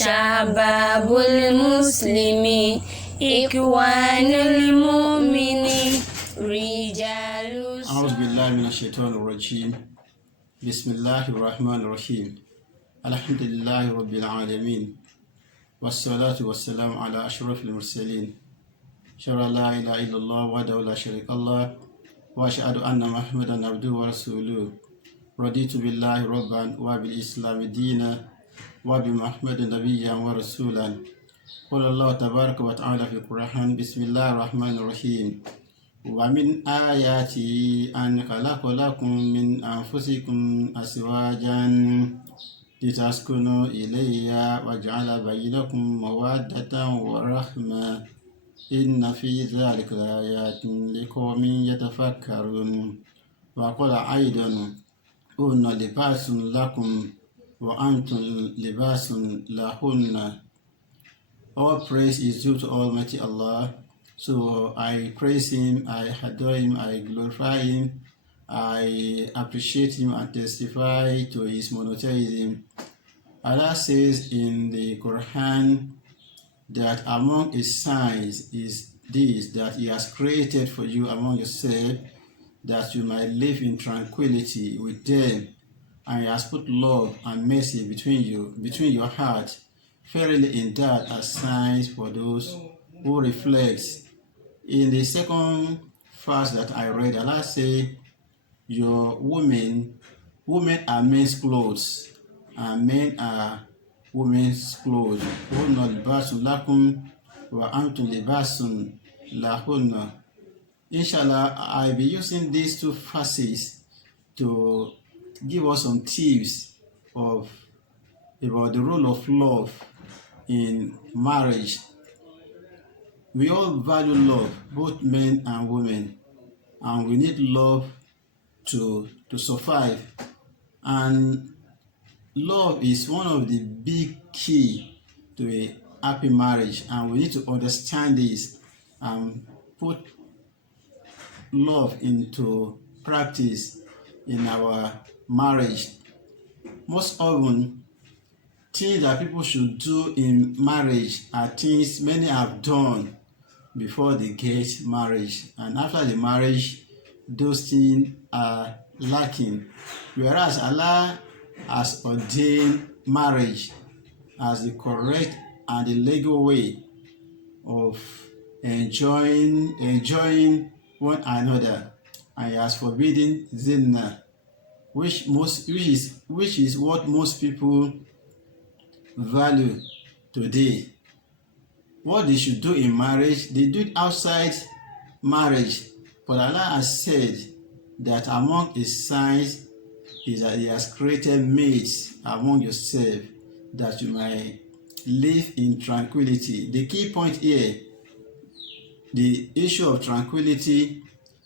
شباب المسلمين إخوان المؤمنين رجال. أعوذ بالله من الشيطان الرجيم. بسم الله الرحمن الرحيم. الحمد لله رب العالمين والصلاة والسلام على أشرف المرسلين. شر لا إله إلا الله وحده لا شريك له وأشهد أن محمدا عبده ورسوله. رضيت بالله ربا وبالإسلام دينا وبمحمد نبيا ورسولا. قال الله تبارك وتعالى في القرآن بسم الله الرحمن الرحيم. ومن آياته أن خلق لكم من أنفسكم أزواجا لتسكنوا إليها وجعل بينكم مودة ورحمة إن في ذلك لآيات لقوم يتفكرون. وقال أيضا هن لباس لكم وأنتم لباس لهن. All praise is due to Almighty Allah. So I praise Him, I adore Him, I glorify Him, I appreciate Him and testify to His monotheism. Allah says in the Quran that among His signs is this, that He has created for you among yourself, that you might live in tranquility with them, and He has put love and mercy between you, between your heart. Verily in that are signs for those who reflect. In the second verse that I read, Allah say, your women are men's clothes, and men are women's clothes. Hunna libasun lakum wa antum libasun lahunna. Inshallah, I'll be using these two verses to give us some tips about the role of love in marriage. We all value love, both men and women, and we need love to survive. And love is one of the big key to a happy marriage, and we need to understand this and put love into practice in our marriage. Most often, things that people should do in marriage are things many have done before they get marriage, and after the marriage those things are lacking, whereas Allah has ordained marriage as the correct and the legal way of enjoying one another, and He has forbidden zina, which is what most people value today. What they should do in marriage, they do it outside marriage. But Allah has said that among His signs is that He has created mates among yourself, that you might live in tranquility. The key point here, the issue of tranquility,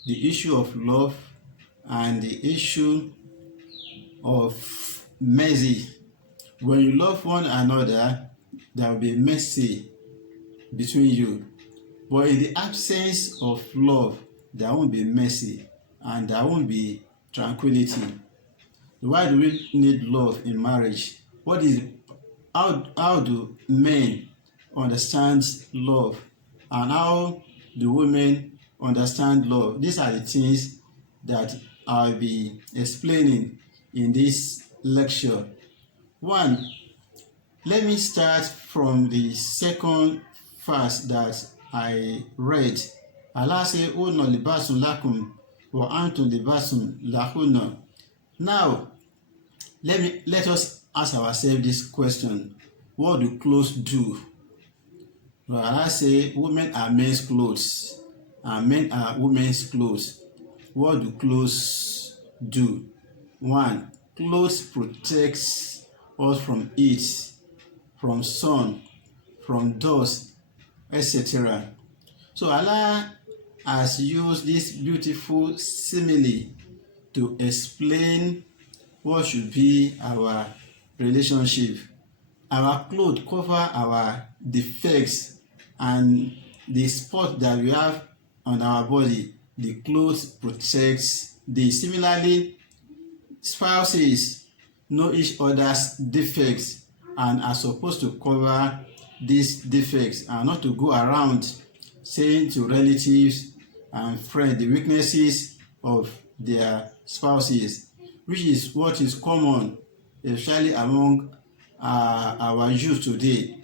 the issue of love, and the issue of mercy. When you love one another, there will be mercy between you. But in the absence of love, there won't be mercy and there won't be tranquility. Why do we need love in marriage? How do men understand love, and how do women understand love? These are the things that I'll be explaining in this lecture. One, let me start from the second verse that I read. Allah says, "Hunna libasun lakum wa antum libasun lahunna." Now, let us ask ourselves this question: what do clothes do? Well, Allah says, women are men's clothes and men are women's clothes. What do clothes do? One, clothes protects us from heat, from sun, from dust, etc. So Allah has used this beautiful simile to explain what should be our relationship. Our clothes cover our defects and the spot that we have on our body. The clothes protects this. Similarly, spouses know each other's defects and are supposed to cover these defects and not to go around saying to relatives and friends the weaknesses of their spouses, which is what is common, especially among our youth today.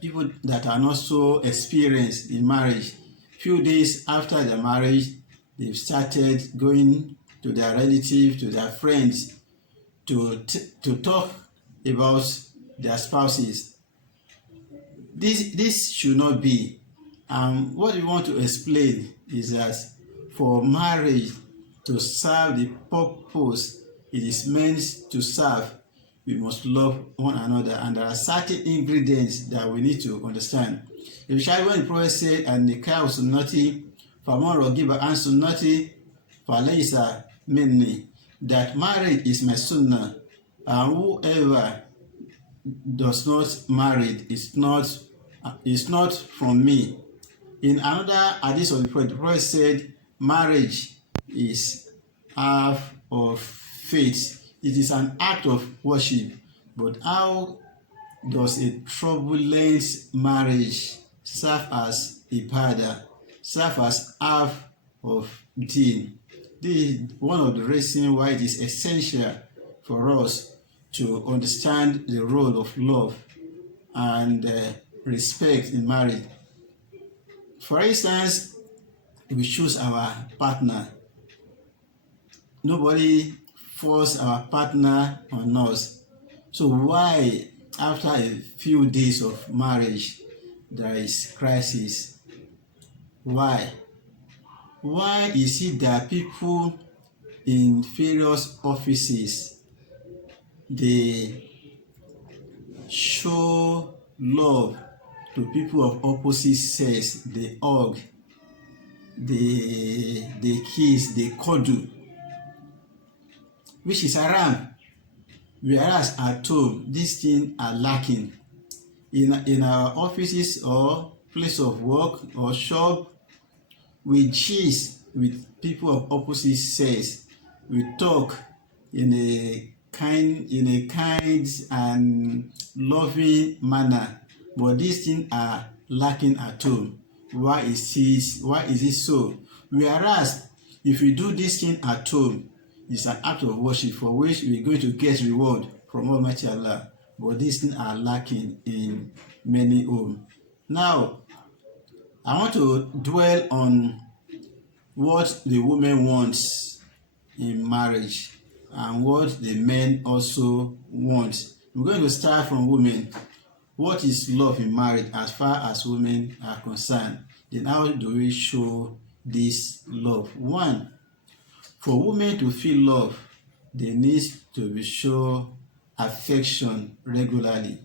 People that are not so experienced in marriage, few days after their marriage, they've started going to their relatives, to their friends, to talk about their spouses. This should not be. What we want to explain is that for marriage to serve the purpose it is meant to serve, we must love one another, and there are certain ingredients that we need to understand. Especially when the Prophet said, "An-nikah sunnati, faman raghiba an sunnati falaysa minni," that marriage is my sunnah, and whoever does not marry is not from me. In another hadith of the Prophet said, marriage is half of faith. It is an act of worship. But how does a turbulent marriage serve as ibadah, serve as half of deen? This is one of the reasons why it is essential for us to understand the role of love and respect in marriage. For instance, if we choose our partner, nobody force our partner on us. So why, after a few days of marriage, there is crisis? Why? Why is it that people in various offices, they show love to people of opposite sex, they hug, they kiss, they cuddle, which is haram, whereas at home these things are lacking. In our offices or place of work or shop, we gist with people of opposite sex, we talk in a kind and loving manner, but these things are lacking at home. Why is it so? Whereas if we do this thing at home, it's an act of worship for which we're going to get reward from Almighty Allah. But these things are lacking in many homes. Now, I want to dwell on what the woman wants in marriage and what the men also want. We're going to start from women. What is love in marriage as far as women are concerned? Then how do we show this love? One, for women to feel love, they need to be shown affection regularly.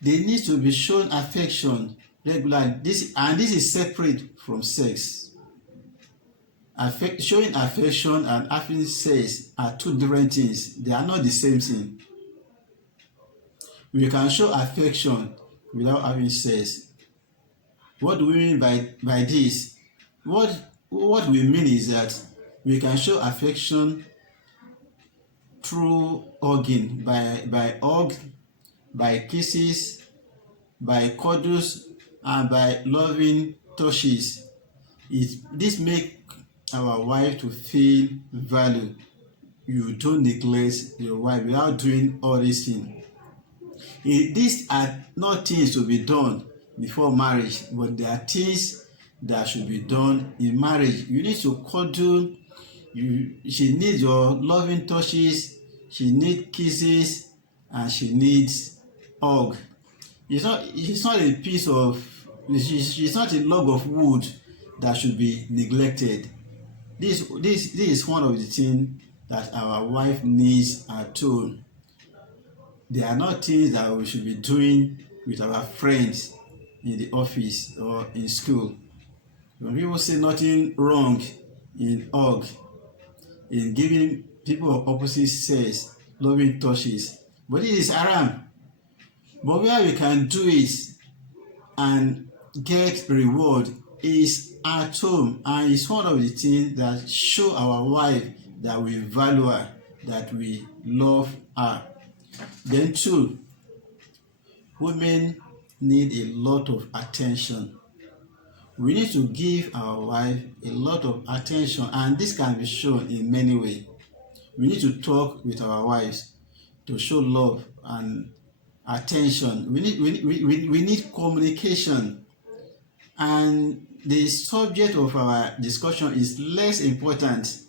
They need to be shown affection regularly. This is separate from sex. Showing affection and having sex are two different things. They are not the same thing. We can show affection without having sex. What do we mean by this? What we mean is that we can show affection through hugging, by hug, by kisses, by cuddles, and by loving touches. This makes our wife to feel valued. You don't neglect your wife without doing all these things. These are not things to be done before marriage, but they are things that should be done in marriage. You need to cuddle. She needs your loving touches. She needs kisses, and she needs hug. It's not a piece of. It's not a log of wood that should be neglected. This is one of the things that our wife needs at home. They are not things that we should be doing with our friends in the office or in school. When people say nothing wrong in hug, in giving people of opposite sex loving touches, but it is haram. But where we can do it and get reward is at home, and it's one of the things that show our wife that we value her, that we love her. Then two, women need a lot of attention. We need to give our wife a lot of attention, and this can be shown in many ways. We need to talk with our wives to show love and attention. We need communication, and the subject of our discussion is less important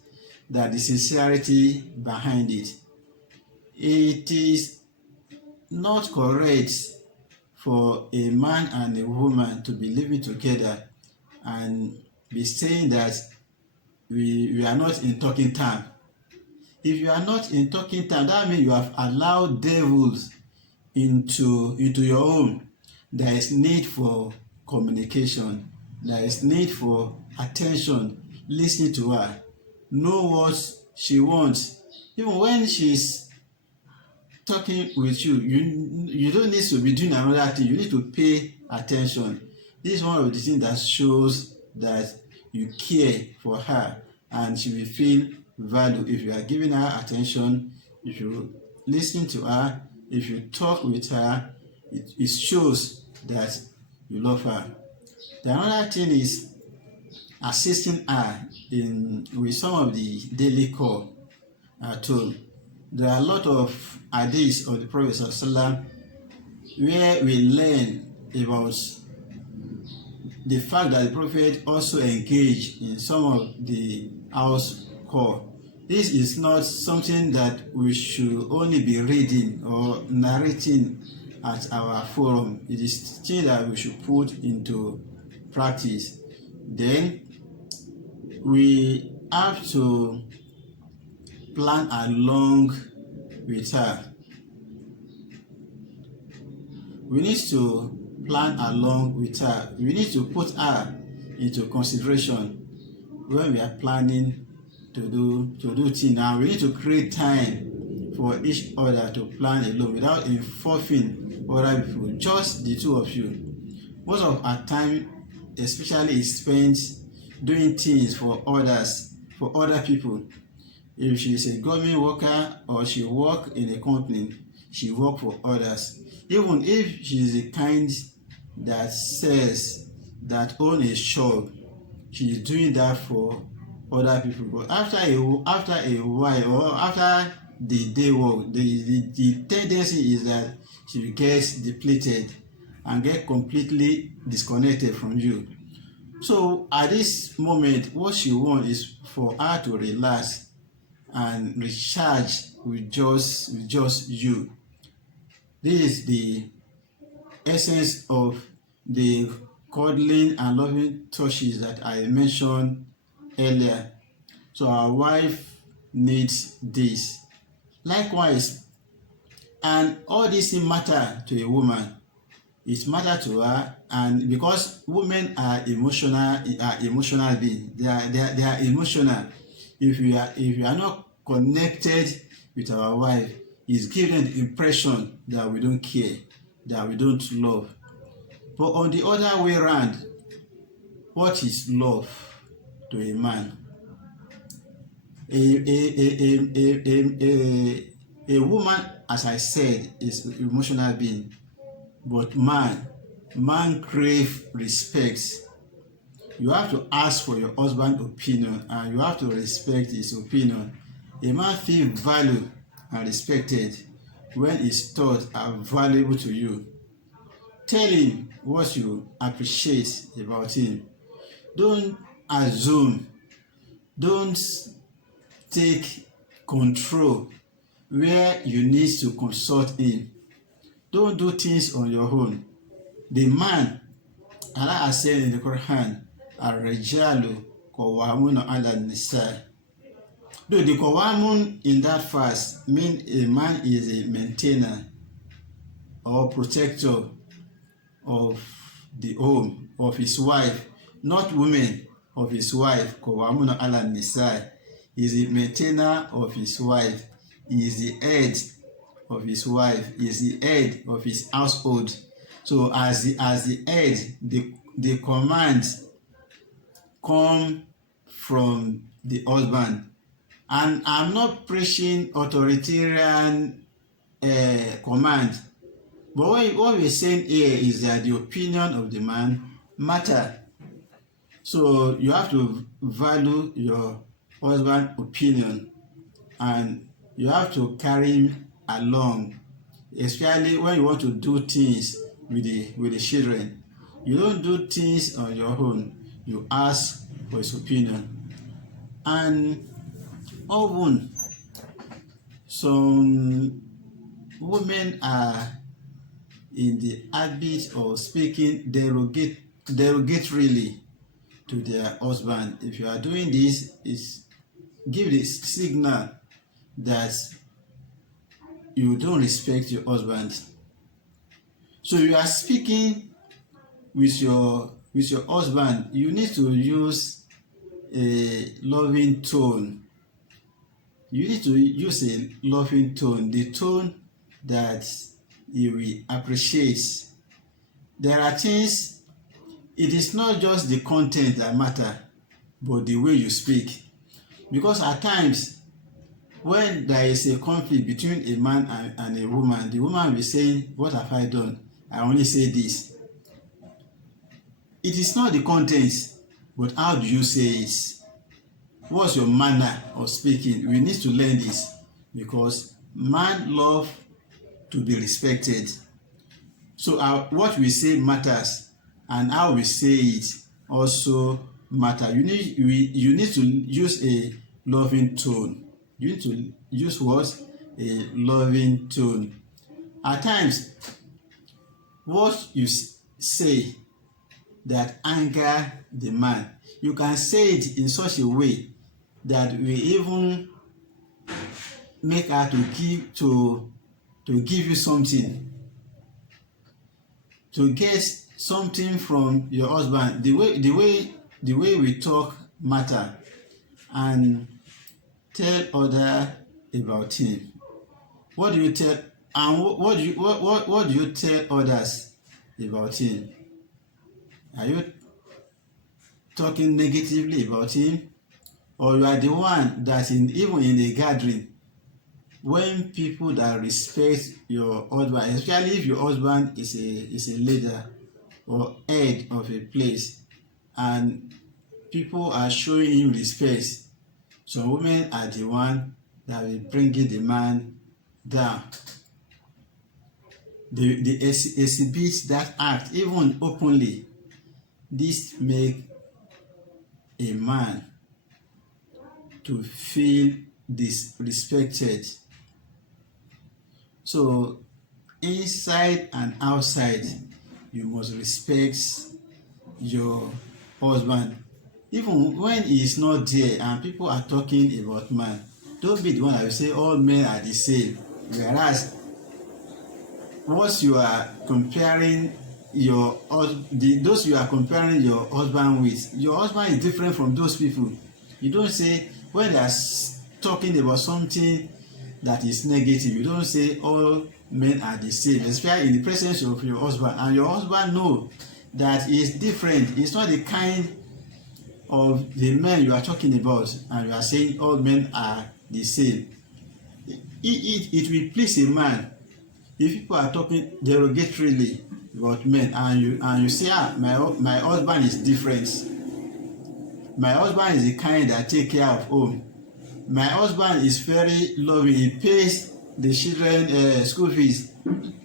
than the sincerity behind it. It is not correct for a man and a woman to be living together and be saying that we are not in talking time. If you are not in talking time, that means you have allowed devils into your home. There is need for communication. There is need for attention. Listen to her. Know what she wants. Even when she's talking with you, you don't need to be doing another thing. You need to pay attention. This is one of the things that shows that you care for her, and she will feel value if you are giving her attention, if you listen to her, if you talk with her. It shows that you love her. The another thing is assisting her with some of the daily core at home. There are a lot of hadiths of the Prophet ﷺ where we learn about the fact that the Prophet also engaged in some of the house core. This is not something that we should only be reading or narrating at our forum. It is thing that we should put into practice. Then we have to plan along with her. We need to plan along with her. We need to put her into consideration when we are planning to do things. Now we need to create time for each other to plan alone without involving other people, just the two of you. Most of our time, especially, is spent doing things for others, for other people. If she is a government worker or she work in a company, she work for others. Even if she is the kind that says that own a shop, she is doing that for other people. But after a while, or after the day work, the tendency is that she gets depleted and get completely disconnected from you. So at this moment, what she wants is for her to relax and recharge with just you. This is the essence of the cuddling and loving touches that I mentioned earlier. So our wife needs this. Likewise, and all these things matter to a woman. It matters to her, and because women are emotional beings. They are emotional. If you are not connected with our wife, it's giving the impression that we don't care, that we don't love. But on the other way around, what is love to a man? A woman, as I said, is an emotional being. But man crave respect. You have to ask for your husband's opinion, and you have to respect his opinion. A man feels valued and respected when his thoughts are valuable to you. Tell him what you appreciate about him. Don't assume. Don't take control where you need to consult him. Don't do things on your own. The man, Allah has said in the Quran, Ar-Rijalu Qawwamuna 'ala an-Nisa. Though the Qawwamun in that verse mean a man is a maintainer or protector of the home of his wife, not women, of his wife. Qawwamuna 'ala an-Nisa is a maintainer of his wife. He is the head of his wife, is the head of his household. So as the head, the commands come from the husband. And I'm not preaching authoritarian command. But what we're saying here is that the opinion of the man matter. So you have to value your husband's opinion, and you have to carry him along, especially when you want to do things with the children. You don't do things on your own. You ask for his opinion. And often some women are in the habit of speaking derogatorily to their husband. If you are doing this, give the signal that you don't respect your husband. So you are speaking with your husband, you need to use a loving tone. You need to use a loving tone, the tone that he will appreciate. There are things, it is not just the content that matter, but the way you speak. Because at times, when there is a conflict between a man and a woman, the woman will be saying, "What have I done? I only say this." It is not the content, but how do you say it? What's your manner of speaking? We need to learn this, because man love to be respected. So what we say matters, and how we say it also matter. You need to use a loving tone. You need to use what? A loving tone. At times, what you say that anger the man, you can say it in such a way that will even make her to give you something, to get something from your husband. The way we talk matter, and tell other about him. What do you tell, and what do you tell others about him? Are you talking negatively about him, or you are the one that even in a gathering, when people that respect your husband, especially if your husband is a leader or head of a place, and people are showing him respect, some women are the one that will bring the man down. They exhibit that act even openly. This make a man to feel disrespected. So inside and outside, you must respect your husband. Even when he is not there and people are talking about man, don't be the one that will say all men are the same. Whereas what you are comparing those you are comparing your husband with, your husband is different from those people. You don't say, when they are talking about something that is negative, you don't say all men are the same, especially in the presence of your husband, and your husband know that he is different. He's not the kind of the men you are talking about, and you are saying all men are the same. It will please a man if people are talking derogatorily about men, and you say, my husband is different. My husband is the kind that take care of home. My husband is very loving. He pays the children school fees.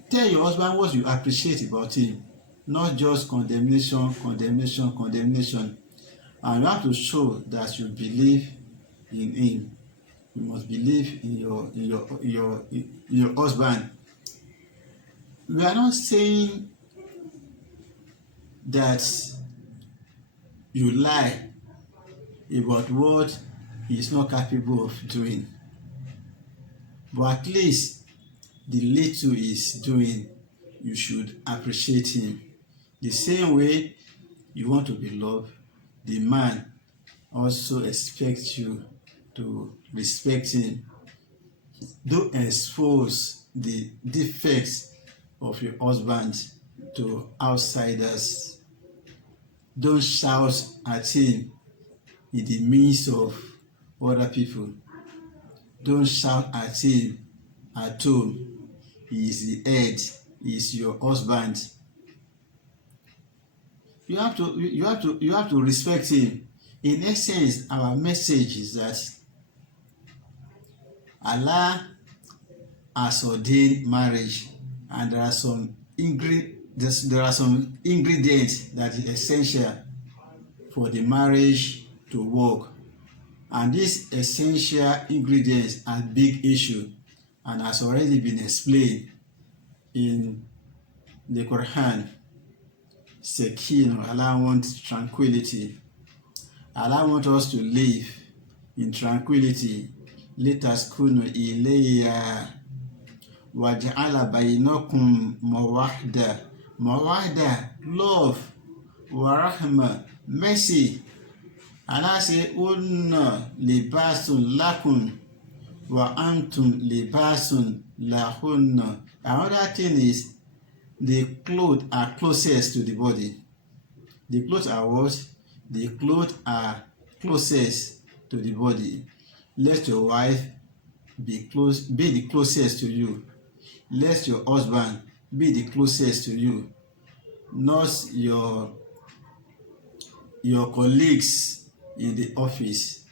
Tell your husband what you appreciate about him, not just condemnation. And you have to show that you believe in him. You must believe in your husband. We are not saying that you lie about what he is not capable of doing, but at least the little he is doing, you should appreciate him. The same way you want to be loved, the man also expects you to respect him. Don't expose the defects of your husband to outsiders. Don't shout at him in the midst of other people. Don't shout at him at home. He is the head. is your husband. You have to respect him. In essence, our message is that Allah has ordained marriage, and there are some ingredients that is essential for the marriage to work. And these essential ingredients are big issue and has already been explained in the Quran. Sekino, Allah wants tranquility. Allah wants us to live in tranquility. Litaskunu ilayya waj'ala bainakum mawahda, love, wa rahma, mercy. Allah say, unna libasun lakum wa antum libasun lahunna. Another thing is, the clothes are closest to the body. The clothes are what? The clothes are closest to the body. Let your wife be the closest to you. Let your husband be the closest to you. Not your colleagues in the office.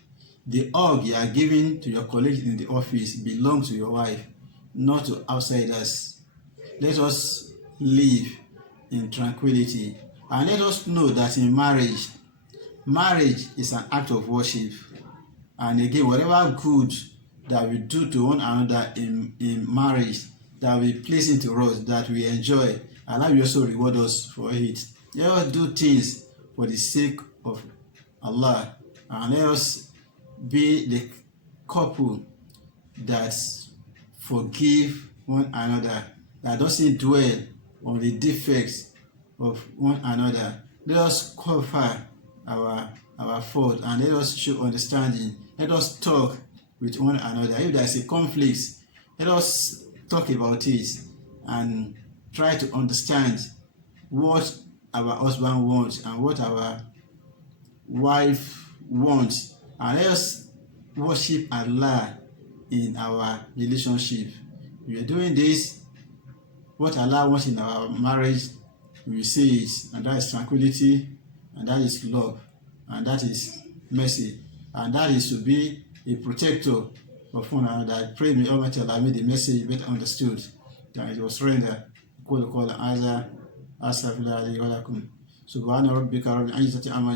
The hug you are giving to your colleagues in the office belongs to your wife, not to outsiders. Let us live in tranquility, and let us know that in marriage is an act of worship. And again, whatever good that we do to one another in marriage that will be pleasing to us, that we enjoy, Allah will also reward us for it. Let us do things for the sake of Allah, and let us be the couple that forgive one another, that doesn't dwell on the defects of one another. Let us cover our fault, and let us show understanding. Let us talk with one another. If there is a conflict, let us talk about it and try to understand what our husband wants and what our wife wants, and let us worship Allah in our relationship. We are doing this, what Allah wants in our marriage, we will see it, and that is tranquility, and that is love, and that is mercy, and that is to be a protector of one another. I pray may Almighty Allah make the message better understood than it was rendered. Subhana rabbika rabbil izzati amma